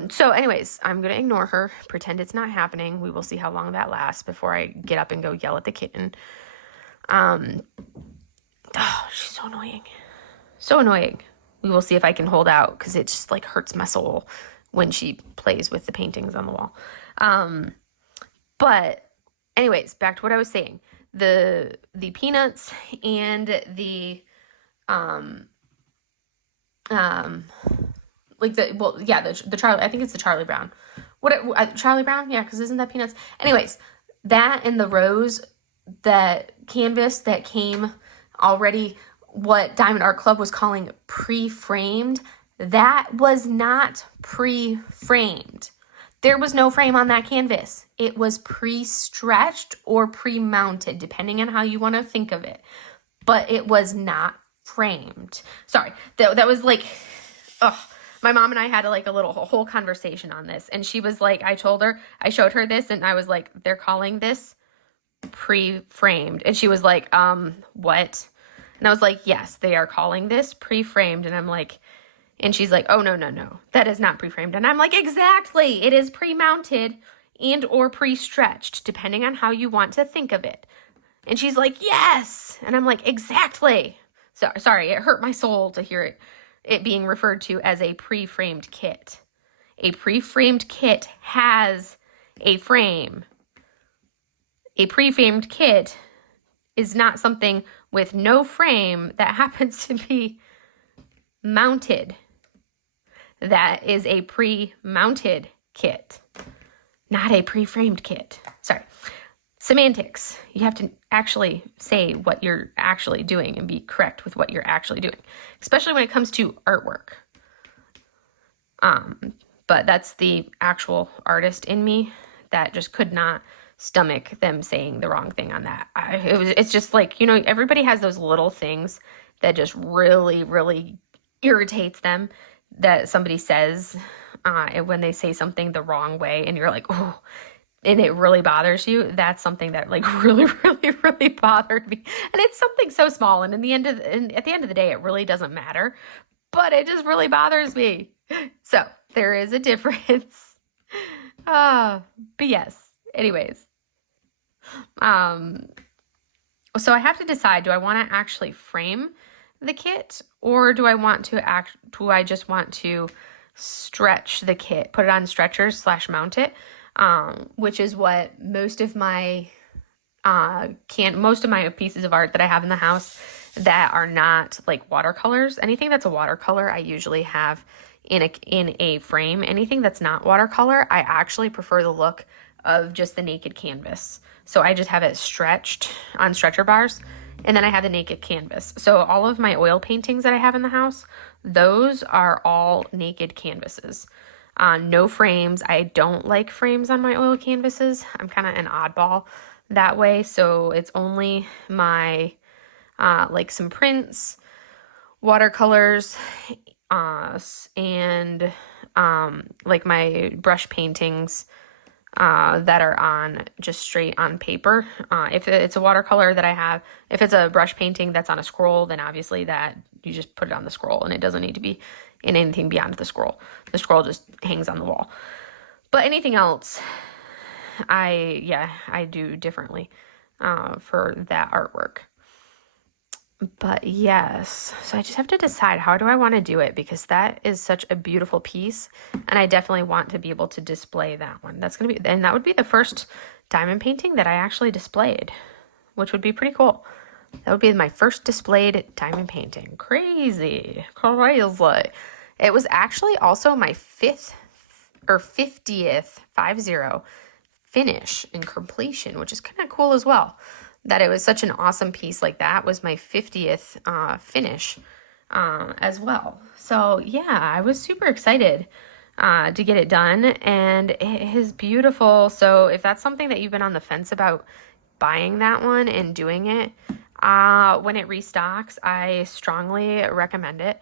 So anyways, I'm going to ignore her, pretend it's not happening. We will see how long that lasts before I get up and go yell at the kitten. Oh, she's so annoying. So annoying. We will see if I can hold out because it just like hurts my soul when she plays with the paintings on the wall. But anyways, back to what I was saying. The Peanuts and the the Charlie, I think it's the Charlie Brown. Charlie Brown? Yeah, because isn't that Peanuts? Anyways, that and the rose, that canvas that came already, what Diamond Art Club was calling pre-framed, that was not pre-framed. There was no frame on that canvas. It was pre-stretched or pre-mounted, depending on how you want to think of it. But it was not framed. Sorry, that was like, my mom and I had a whole conversation on this. And she was like, I showed her this and I was like, they're calling this pre-framed. And she was like, what? And I was like, yes, they are calling this pre-framed. And I'm like, and she's like, oh, no, that is not pre-framed. And I'm like, exactly. It is pre-mounted and or pre-stretched, depending on how you want to think of it. And she's like, yes. And I'm like, exactly. So, sorry, it hurt my soul to hear it being referred to as a pre-framed kit. A pre-framed kit has a frame. A pre-framed kit is not something with no frame that happens to be mounted. That is a pre-mounted kit, not a pre-framed kit. Sorry. Semantics. You have to actually say what you're actually doing and be correct with what you're actually doing, especially when it comes to artwork. But that's the actual artist in me that just could not stomach them saying the wrong thing on that. It's just like, everybody has those little things that just really, really irritates them that somebody says when they say something the wrong way and you're like, oh, and it really bothers you. That's something that really, really, really bothered me. And it's something so small. And at the end of the day, it really doesn't matter, but it just really bothers me. So there is a difference. But yes, anyways. So I have to decide, do I want to actually frame the kit or do I just want to stretch the kit, put it on stretchers / mount it, which is what most of my pieces of art that I have in the house that are not like watercolors. Anything that's a watercolor, I usually have in a frame. Anything that's not watercolor, I actually prefer the look of just the naked canvas. So I just have it stretched on stretcher bars, and then I have the naked canvas. So all of my oil paintings that I have in the house, those are all naked canvases. No frames. I don't like frames on my oil canvases. I'm kind of an oddball that way. So it's only my, like some prints, watercolors, and like my brush paintings that are on just straight on paper. If it's a watercolor that I have, if it's a brush painting that's on a scroll, then obviously that you just put it on the scroll and it doesn't need to be in anything beyond the scroll. The scroll just hangs on the wall. But anything else, I do differently for that artwork. But yes, so I just have to decide, how do I want to do it? Because that is such a beautiful piece, and I definitely want to be able to display that one. And that would be the first diamond painting that I actually displayed, which would be pretty cool. That would be my first displayed diamond painting. Crazy. It was actually also my 50th, 50, finish and completion, which is kind of cool as well. That it was such an awesome piece like that was my 50th finish as well. So yeah, I was super excited to get it done, and it is beautiful. So if that's something that you've been on the fence about buying that one and doing it, when it restocks, I strongly recommend it.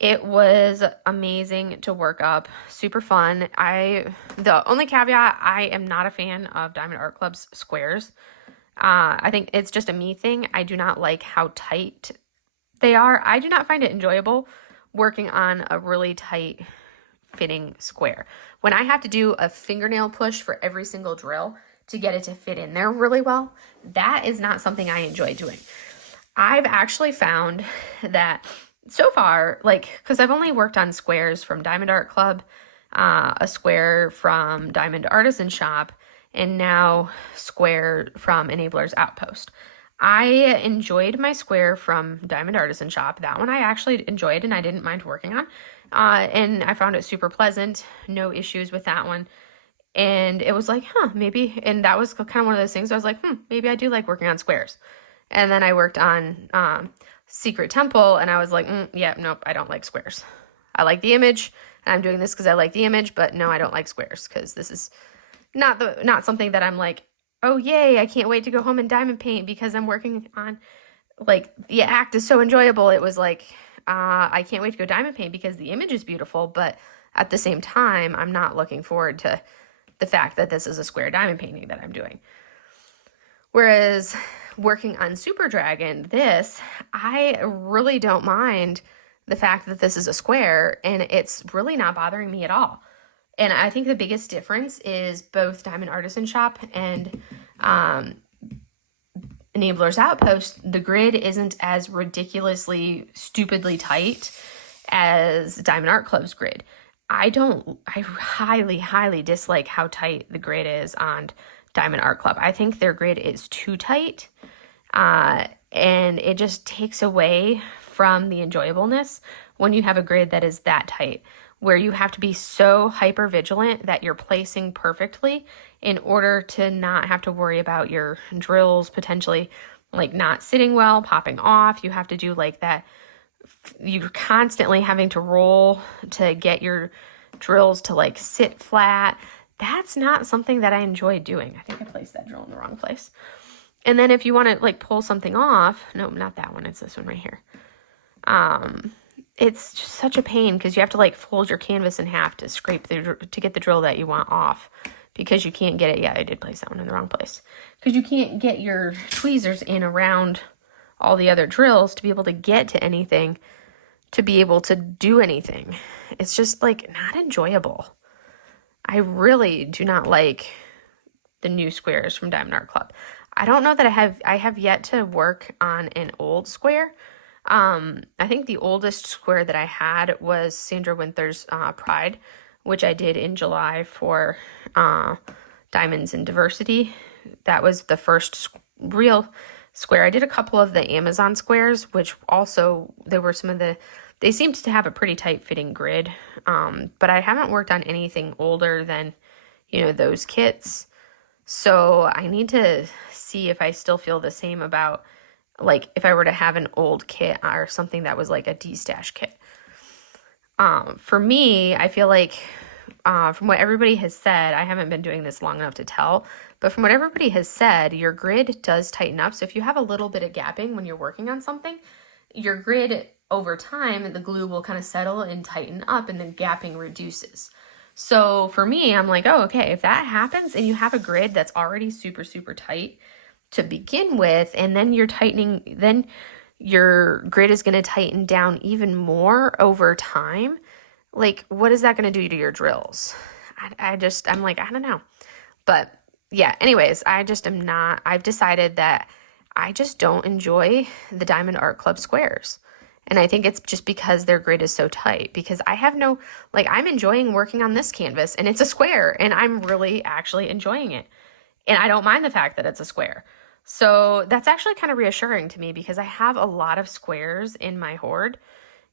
It was amazing to work up, super fun. The only caveat, I am not a fan of Diamond Art Club's squares. I think it's just a me thing. I do not like how tight they are. I do not find it enjoyable working on a really tight fitting square. When I have to do a fingernail push for every single drill to get it to fit in there really well, that is not something I enjoy doing. I've actually found that so far, like, because I've only worked on squares from Diamond Art Club, a square from Diamond Artisan Shop, and now square from Enabler's Outpost. I enjoyed my square from Diamond Artisan Shop. That one I actually enjoyed and I didn't mind working on. And I found it super pleasant. No issues with that one. And it was like, maybe. And that was kind of one of those things I was like, maybe I do like working on squares. And then I worked on Secret Temple, and I was like, yeah, nope, I don't like squares. I like the image, and I'm doing this because I like the image, but no, I don't like squares because this is not something that I'm like, oh yay, I can't wait to go home and diamond paint because I'm working on, like, the act is so enjoyable. It was like, I can't wait to go diamond paint because the image is beautiful, but at the same time, I'm not looking forward to the fact that this is a square diamond painting that I'm doing. Whereas working on Super Dragon, I really don't mind the fact that this is a square, and it's really not bothering me at all. And I think the biggest difference is both Diamond Artisan Shop and Enabler's Outpost, the grid isn't as ridiculously, stupidly tight as Diamond Art Club's grid. I highly, highly dislike how tight the grid is on Diamond Art Club. I think their grid is too tight, and it just takes away from the enjoyableness when you have a grid that is that tight, where you have to be so hyper vigilant that you're placing perfectly in order to not have to worry about your drills potentially like not sitting well, popping off. You have to do like that. You're constantly having to roll to get your drills to like sit flat. That's not something that I enjoy doing. I think I placed that drill in the wrong place. And then if you want to like pull something off, no, not that one. It's this one right here. It's just such a pain because you have to like fold your canvas in half to to get the drill that you want off, because you can't get it. Yeah, I did place that one in the wrong place because you can't get your tweezers in around all the other drills to be able to get to anything, to be able to do anything. It's just like not enjoyable. I really do not like the new squares from Diamond Art Club. I don't know that I have yet to work on an old square. I think the oldest square that I had was Sandra Winther's Pride, which I did in July for Diamonds and Diversity. That was the first real square. I did a couple of the Amazon squares, which also they seemed to have a pretty tight fitting grid. But I haven't worked on anything older than, those kits. So I need to see if I still feel the same about, like, if I were to have an old kit or something that was like a D-stash kit. For me, I feel like, from what everybody has said, I haven't been doing this long enough to tell, but from what everybody has said, your grid does tighten up. So if you have a little bit of gapping when you're working on something, your grid over time, the glue will kind of settle and tighten up, and the gapping reduces. So for me, I'm like, oh, okay, if that happens and you have a grid that's already super, super tight to begin with, and then you're tightening, then your grid is going to tighten down even more over time. Like, what is that going to do to your drills? I'm like, I don't know. But yeah, anyways, I've decided that I just don't enjoy the Diamond Art Club squares. And I think it's just because their grid is so tight, because I'm enjoying working on this canvas and it's a square and I'm really actually enjoying it. And I don't mind the fact that it's a square. So that's actually kind of reassuring to me because I have a lot of squares in my hoard.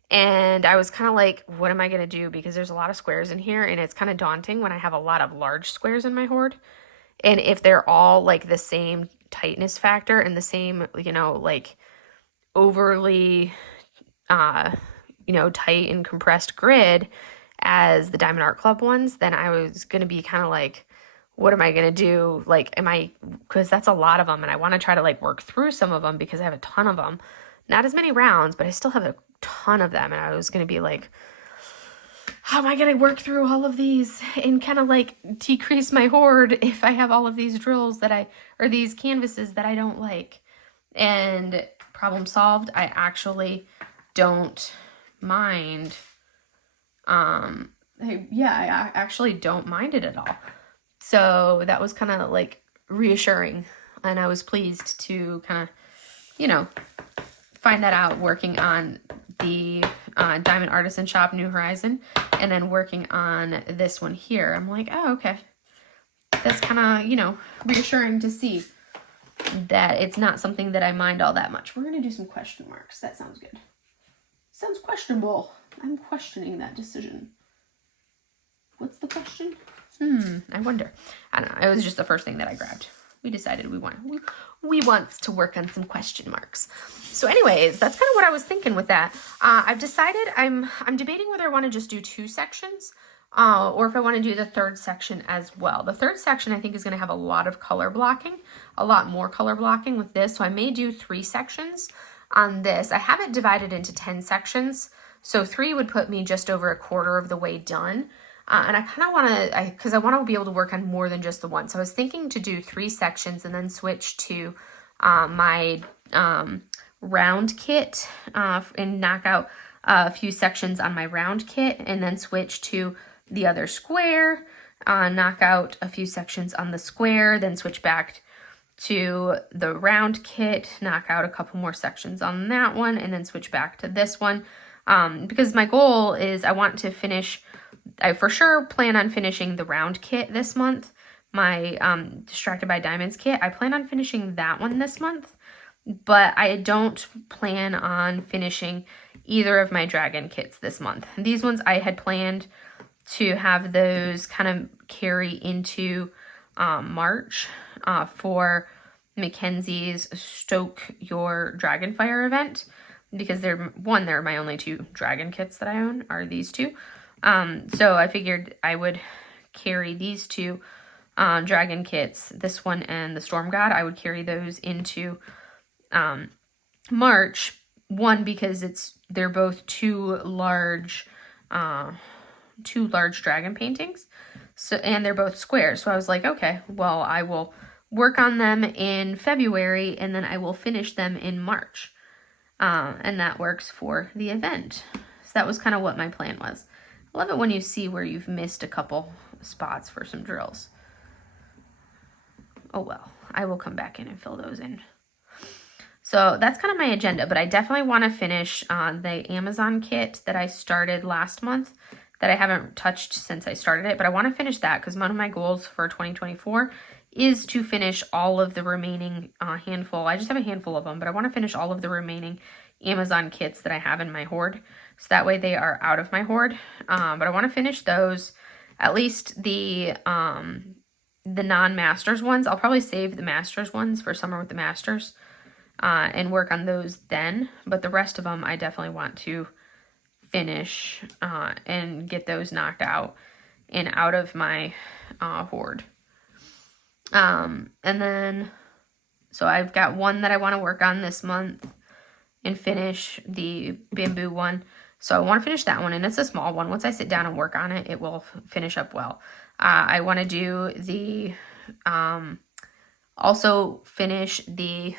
And I was kind of like, what am I going to do? Because there's a lot of squares in here and it's kind of daunting when I have a lot of large squares in my hoard. And if they're all like the same tightness factor and the same, like overly, tight and compressed grid as the Diamond Art Club ones, then I was going to be kind of like, what am I going to do? Like, because that's a lot of them and I want to try to like work through some of them because I have a ton of them. Not as many rounds, but I still have a ton of them. And I was going to be like, how am I going to work through all of these and kind of like decrease my hoard if I have all of these drills or these canvases that I don't like? And problem solved. I actually don't mind. I actually don't mind it at all. So that was kind of like reassuring. And I was pleased to kind of, find that out working on the Diamond Artisan Shop New Horizon and then working on this one here. I'm like, oh, okay. That's kind of, reassuring to see that it's not something that I mind all that much. We're going to do some question marks. That sounds good. Sounds questionable. I'm questioning that decision. What's the question? I wonder. I don't know. It was just the first thing that I grabbed. We decided we wants to work on some question marks. So anyways, that's kind of what I was thinking with that. I've decided I'm debating whether I want to just do 2 sections or if I want to do the 3rd section as well. The 3rd section I think is going to have a lot of color blocking, a lot more color blocking with this. So I may do 3 sections on this. I have it divided into 10 sections. So 3 would put me just over a quarter of the way done. And I kind of want to, because I want to be able to work on more than just the one. So I was thinking to do 3 sections and then switch to my round kit and knock out a few sections on my round kit and then switch to the other square, knock out a few sections on the square, then switch back to the round kit, knock out a couple more sections on that one, and then switch back to this one. Because my goal is I want to finish, I for sure plan on finishing the round kit this month. My Distracted by Diamonds kit, I plan on finishing that one this month, but I don't plan on finishing either of my dragon kits this month. These ones I had planned to have those kind of carry into March for Mackenzie's Stoke Your Dragonfire event, because they're my only 2 dragon kits that I own are these 2. So I figured I would carry these 2 dragon kits, this one and the Storm God. I would carry those into March. One, because they're both 2 large dragon paintings. So, and they're both squares. So I was like, okay, well, I will work on them in February and then I will finish them in March. And that works for the event. So that was kind of what my plan was. I love it when you see where you've missed a couple spots for some drills. Oh well, I will come back in and fill those in. So that's kind of my agenda, but I definitely want to finish the Amazon kit that I started last month that I haven't touched since I started it, but I want to finish that because one of my goals for 2024 is to finish all of the remaining handful. I just have a handful of them, but I want to finish all of the remaining Amazon kits that I have in my hoard. So that way they are out of my hoard. But I want to finish those, at least the non-masters ones. I'll probably save the masters ones for summer with the masters and work on those then. But the rest of them I definitely want to finish and get those knocked out and out of my hoard. And then, so I've got one that I want to work on this month and finish, the bamboo one. So I want to finish that one, and it's a small one. Once I sit down and work on it, it will finish up well. I want to do the, also finish the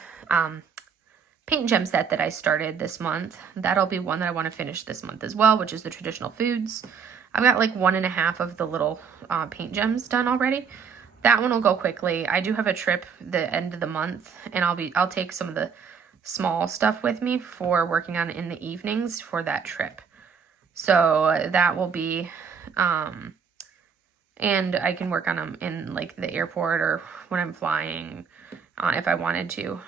paint gem set that I started this month. That'll be one that I want to finish this month as well, which is the traditional foods. I've got like 1.5 of the little paint gems done already. That one will go quickly. I do have a trip the end of the month, and I'll take some of the small stuff with me for working on in the evenings for that trip. So that will be, and I can work on them in like the airport or when I'm flying if I wanted to.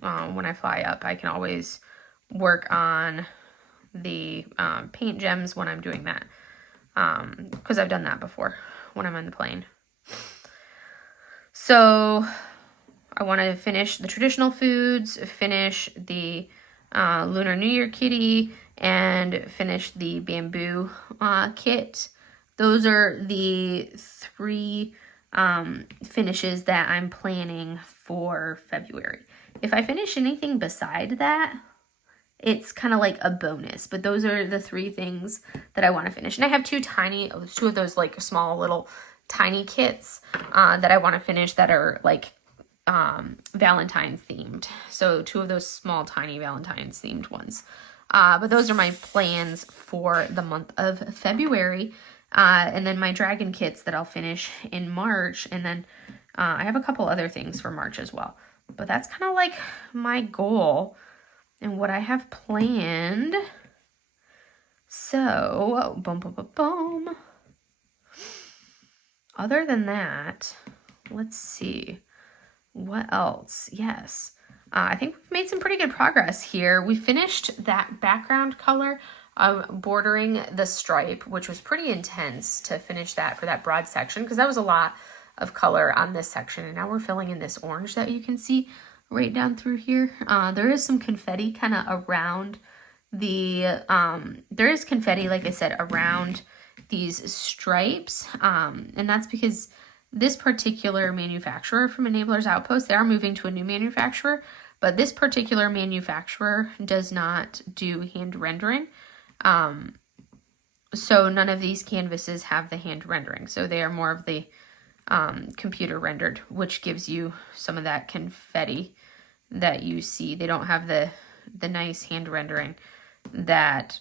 When I fly up, I can always work on the paint gems when I'm doing that, because I've done that before when I'm on the plane. So I want to finish the traditional foods, finish the Lunar New Year kitty, and finish the bamboo kit. Those are the 3 finishes that I'm planning for February. If I finish anything beside that, it's kind of like a bonus, but those are the 3 things that I want to finish. And I have 2 of those like small little tiny kits that I want to finish that are like Valentine's themed. So 2 of those small tiny Valentine's themed ones. But those are my plans for the month of February. And then my dragon kits that I'll finish in March. And then I have a couple other things for March as well. But that's kind of like my goal and what I have planned. So, boom, boom, boom, boom. Other than that, let's see. What else? Yes. I think we've made some pretty good progress here. We finished that background color of bordering the stripe, which was pretty intense to finish that for that broad section, because that was a lot of color on this section. And now we're filling in this orange that you can see right down through here. There is some confetti kind of around the, there is confetti, like I said, around these stripes. And that's because this particular manufacturer from Enablers Outpost, they are moving to a new manufacturer, but this particular manufacturer does not do hand rendering. So none of these canvases have the hand rendering. So they are more of the computer rendered, which gives you some of that confetti that you see. They don't have the nice hand rendering that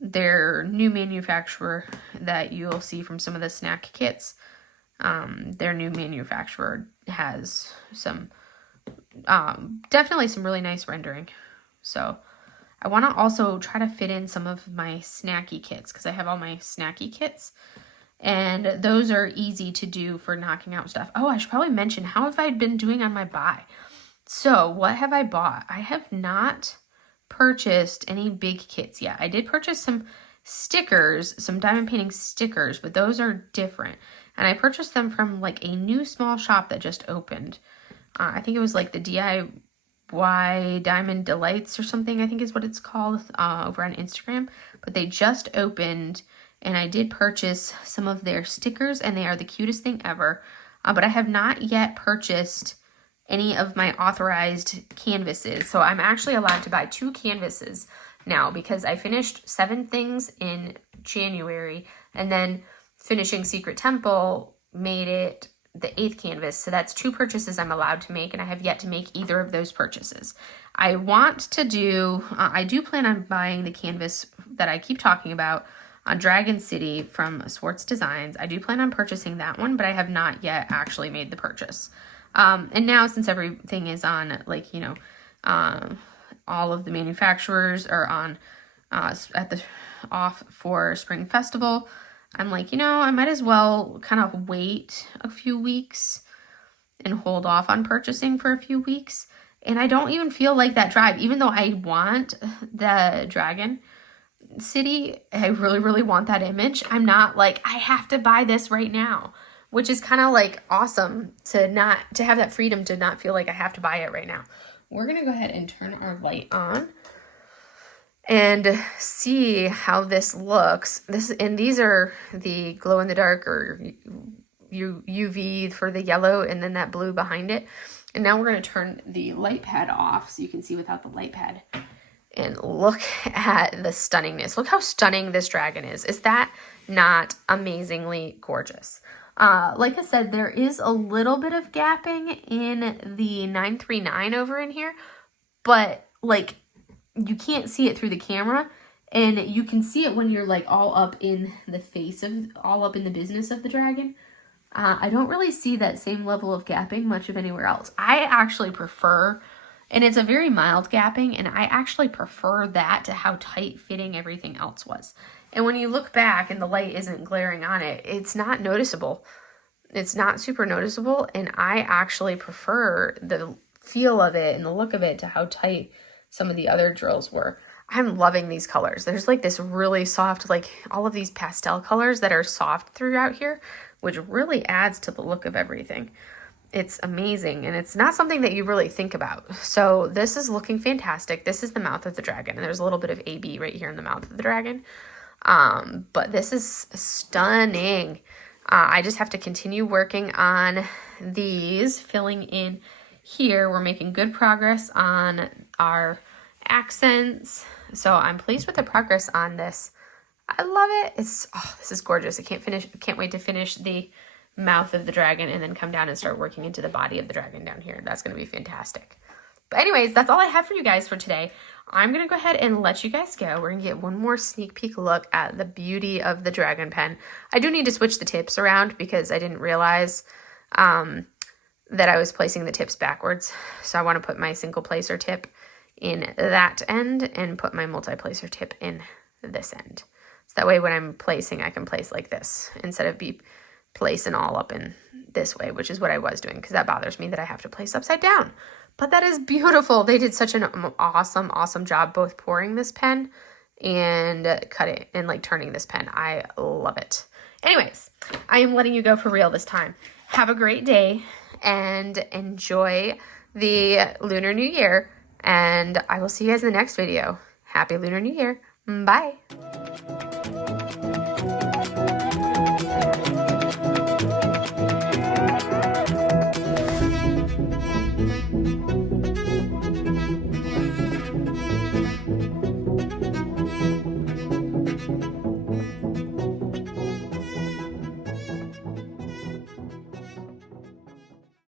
their new manufacturer that you'll see from some of the snack kits. Their new manufacturer has some definitely some really nice rendering. So I want to also try to fit in some of my snacky kits, because I have all my snacky kits, and those are easy to do for knocking out stuff. Oh, I should probably mention, how have I been doing on my buy? So what have I bought? I have not purchased any big kits yet. I did purchase some stickers, some diamond painting stickers, but those are different. And I purchased them from like a new small shop that just opened. I think it was like the DIY Diamond Delights or something, I think is what it's called, over on Instagram. But they just opened, and I did purchase some of their stickers, and they are the cutest thing ever. But I have not yet purchased any of my authorized canvases. So I'm actually allowed to buy 2 canvases now, because I finished 7 things in January, and then finishing Secret Temple made it the 8th canvas. So that's 2 purchases I'm allowed to make, and I have yet to make either of those purchases. I want to do, I do plan on buying the canvas that I keep talking about on Dragon City from Swartz Designs. I do plan on purchasing that one, but I have not yet actually made the purchase. And now, since everything is on, like, you know, all of the manufacturers are on off for Spring Festival, I'm like, you know, I might as well kind of wait a few weeks and hold off on purchasing for a few weeks. And I don't even feel like that drive, even though I want the Dragon City, I really, really want that image. I'm not like, I have to buy this right now, which is kind of like awesome to have that freedom to not feel like I have to buy it right now. We're going to go ahead and turn our light on and see how this looks. These are the glow in the dark or UV for the yellow, and then that blue behind it. And now we're going to turn the light pad off so you can see without the light pad. And look at the stunningness. Look how stunning this dragon is. Is that not amazingly gorgeous? Like I said, there is a little bit of gapping in the 939 over in here, but like you can't see it through the camera, and you can see it when you're like all up in the business of the dragon. I don't really see that same level of gapping much of anywhere else. I actually prefer, and it's a very mild gapping, and I actually prefer that to how tight fitting everything else was. And when you look back and the light isn't glaring on it, it's not noticeable. It's not super noticeable, and I actually prefer the feel of it and the look of it to how tight some of the other drills were. I'm loving these colors. There's like this really soft, like all of these pastel colors that are soft throughout here, which really adds to the look of everything. It's amazing, and it's not something that you really think about. So this is looking fantastic. This is the mouth of the dragon, and there's a little bit of AB right here in the mouth of the dragon. But this is stunning. I just have to continue working on these, filling in here. We're making good progress on our accents. So I'm pleased with the progress on this. I love it. This is gorgeous. I can't wait to finish the mouth of the dragon and then come down and start working into the body of the dragon down here. That's going to be fantastic. But anyways, that's all I have for you guys for today. I'm going to go ahead and let you guys go. We're going to get one more sneak peek look at the beauty of the dragon pen. I do need to switch the tips around because I didn't realize that I was placing the tips backwards. So I want to put my single placer tip in that end and put my multi-placer tip in this end. So that way when I'm placing, I can place like this instead of be placing all up in this way, which is what I was doing because that bothers me that I have to place upside down. But that is beautiful. They did such an awesome job both pouring this pen and cutting and like turning this pen. I love it. Anyways, I am letting you go for real this time. Have a great day and enjoy the Lunar New Year. And I will see you guys in the next video. Happy Lunar New Year. Bye.